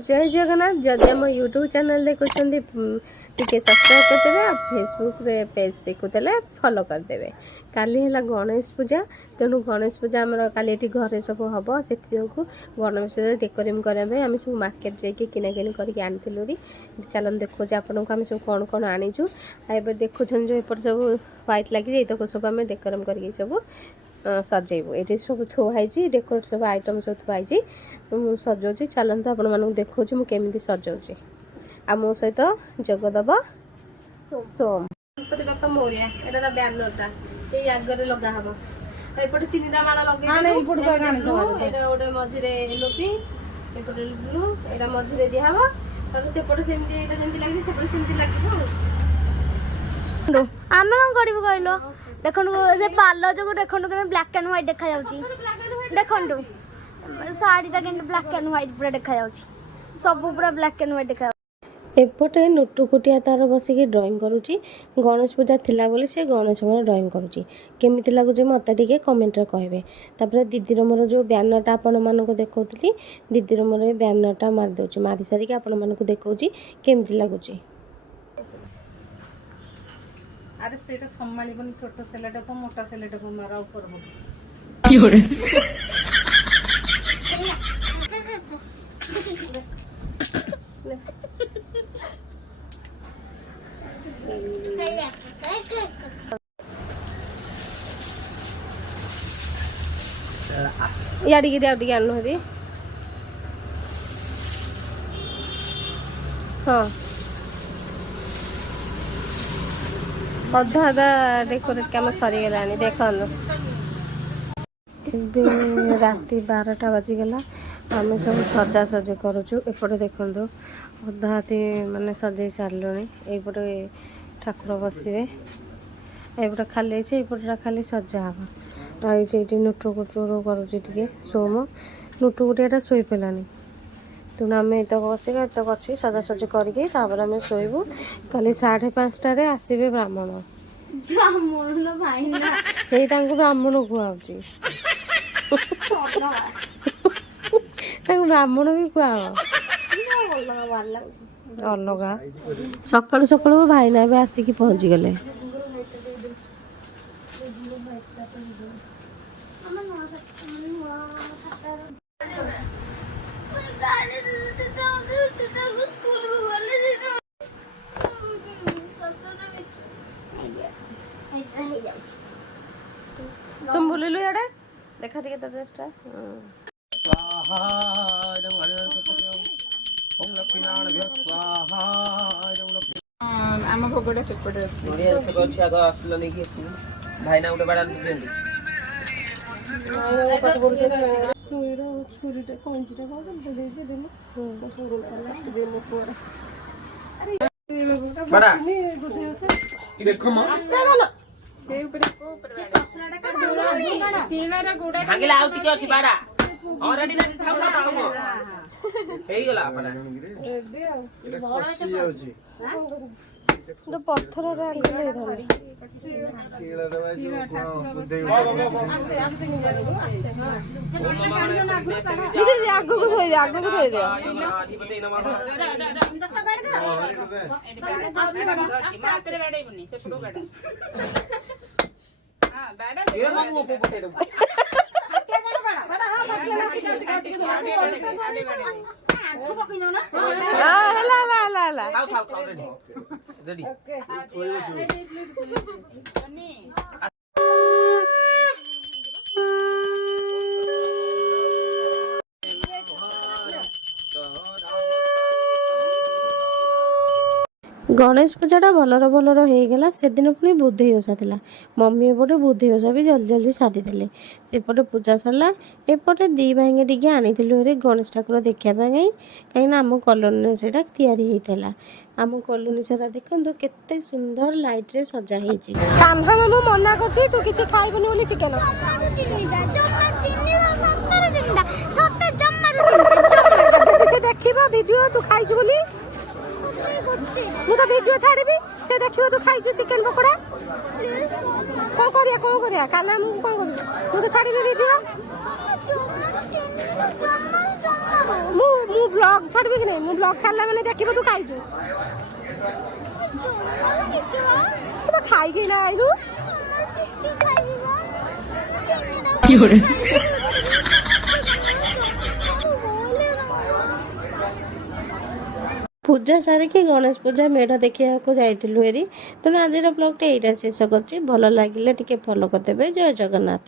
जय जगन्नाथ जदि आम यूट्यूब चैनल देखुं टे सब्सक्राइब करदे आ फेसबुक रे पेज देखुले फॉलो करदे। काली है गणेश पूजा तेणु गणेश पूजा आमर काली घरे सब हम से गणेश पूजा डेकोरेट करने आम सब मार्केट जाकि किना किणी करके आनी चलन देखो आपन को आम सब कौन कौन आनीचु एवं देखुं जो एपट सब व्हाइट लगी जाए सब आम डेकोरेट करके सब सजेबू ये सब थुआई डेकोरेट सब आइटम सब थुआई सजाऊँ चलते आपण मानक देखा मुझे सजाऊँ आ मो सहित जोगदब सोम गणपति बापा मोरिया एटा ब्यानरटा ये आगे लगा हम एपटे तीन टा माला लगे गोटे मझे एलोपी एपटे ब्लू एटा मझे दिहब तब सेपटे सेमती लगे सेपटे सेमती लगे आमे कौन करू कहल देखु से पार्लर जो देखु ब्लैक एंड व्हाइट देखा देखु साड़ीटा के ब्लैक एंड व्हाइट पूरा देखा सब पूरा ब्लैक एंड व्हाइट देखा एपटे नुटुकुटिया तार बसिक ड्रॉइंग करुच्ची गणेश पूजा थिला बोली से गणेश ड्रॉइंग करुच्ची केमिति लगुच मत टे कमेंट कहे तापर दीदीर मोर जो ब्यानरटा आपण मानक देखौली दीदीर मोर ये ब्यानरटा मारी दउची मारी सारिक आपण मानक देखौची केमिति लगुच अरे सेटा संभाळीबनी छोटो सेलेटा को मोटा सेलेटा को मारा ऊपर हो याडी गिरी आउटी आनु हरी हाँ अधा अधा डेकोरेट काम सरी गला देखो राति 12टा बाजिगला आम सब सजा सजी करुचु एपटे देखु अधा हाथी माने सजे सारे यपटे ठाकुर बसवे एपटे खाली अच्छे यपटा खाली सजा हम ये नुटुकुटुर करुचे सोम नुटुकुटियाटा शोई पानी तेणु आम इत बसिक इत अच्छी सजासजी करके आम शोबू काली 5:30 आसवे ब्राह्मण ये ब्राह्मण कहु ब्राह्मण भी कह अलग सकालू सकालू भाई ना भी आसिक पहुँची गले तुम बोलिलु याडे देखा टिके तो ड्रेसटा आम भोगटा सेपटे भाई ना गोटे बाड़ा छुरीटा कंचीटा बड़ा देखो मां से ऊपर सीनारा गोड़ा भांगिला आउ टिके अछि बाड़ा ऑलरेडी ना थाउला पाउमो हेई गला आपना खसी होची तो पत्थर रे आगले धरे सीला दवा जो बुद्धि आस्ते आस्ते इधर आगो को थोई दे अधिपति नमः आस्ते बैठे बनी से छोटो बैठा हां बैठा ये बाबू को पटे दो रेडी गणेश पूजाटा भलर भलर हो गला से दिन पुणी बुद्धि ओषा था मम्मी एपटे बुद्धि ओषा भी जल्दी जल्दी साधी देले सेपटे पूजा सरला एपटे दी भाई टे आनी गणेश ठाकुर देखापी कहीं आम कॉलोनी से या आम कॉलोनी सारा देखो केते सुंदर लाइट रे सजा होती कान्हा मामू मना कर तू किसी खाइबनी बोली चिकेन देखा वीडियो तू खाइछु बोली मु तो वीडियो छाड़बी से देखियो तू खाइछु चिकन पकोड़ा कौन करिया काला हम कौन करू मु तो छाड़बी वीडियो ମୁଁ ବ୍ଲଗ ଛାଡ଼ିବି କି ନାହିଁ? ମୁଁ ବ୍ଲଗ ଛାଡ଼ିଲା ମାନେ ଦେଖିବୁ ତୁ ଖାଇଛୁ। ତୁ ବା ଖାଇକି ନା ଆଇଲୁ। ପୂଜା ସାରିକି ଗଣେଶ ପୂଜା ମେଢ଼ ଦେଖିବାକୁ ଯାଇଥିଲୁ ହେରି। ତେଣୁ ଆଜିର ବ୍ଲଗ୍ଟା ଏଇଟା ଶେଷ କରୁଛି। ଭଲ ଲାଗିଲେ ଟିକେ ଫଲୋ କରିଦେବେ। ଜୟ ଜଗନ୍ନାଥ।